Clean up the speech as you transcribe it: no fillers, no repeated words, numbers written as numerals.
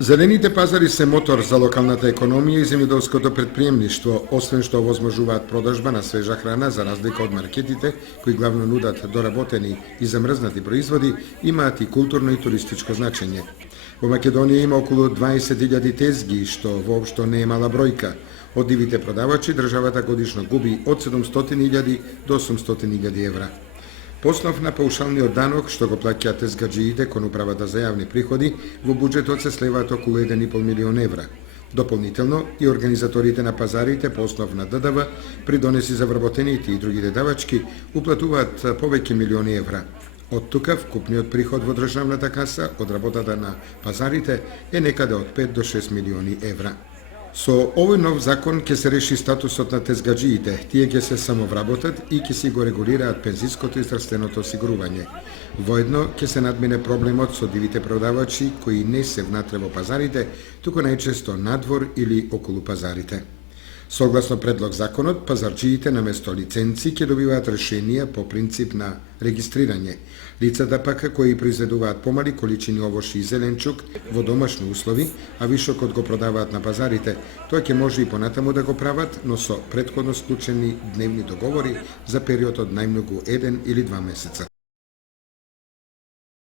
Зелените пазари се мотор за локалната економија и земјоделското претприемништво, освен што овозможуваат продажба на свежа храна за разлика од маркетите, кои главно нудат доработени и замрзнати производи, имаат и културно и туристичко значење. Во Македонија има околу 20.000 тезги, што воопшто не е мала бројка. Од дивите продавачи државата годишно губи од 700.000 до 800.000 евра. По основ на паушалниот данок што го плаќаат тезгаджиите кон управата за јавни приходи, во буџетот се слеваат околу 1,5 милион евра. Дополнително и организаторите на пазарите по основ на ДДВ, придонеси за вработените и другите давачки уплатуваат повеќе милиони евра. Од тука вкупниот приход во државната каса од работата на пазарите е некаде од 5 до 6 милиони евра. Со овој нов закон ќе се реши статусот на тезгаджиите, тие ќе се самовработат и ќе си го регулираат пензиското и здравственото осигурување. Воедно ќе се надмине проблемот со дивите продавачи кои не се внатре во пазарите, туку најчесто надвор или околу пазарите. Согласно предлог законот, пазарчиите наместо лиценци ќе добиваат решенија по принцип на регистрирање. Лицата пак кои произведуваат помали количини овошје и зеленчук во домашни услови, а вишокот го продаваат на пазарите, тоа ќе може и понатаму да го прават, но со претходно склучени дневни договори за период од најмногу 1 или 2 месеца.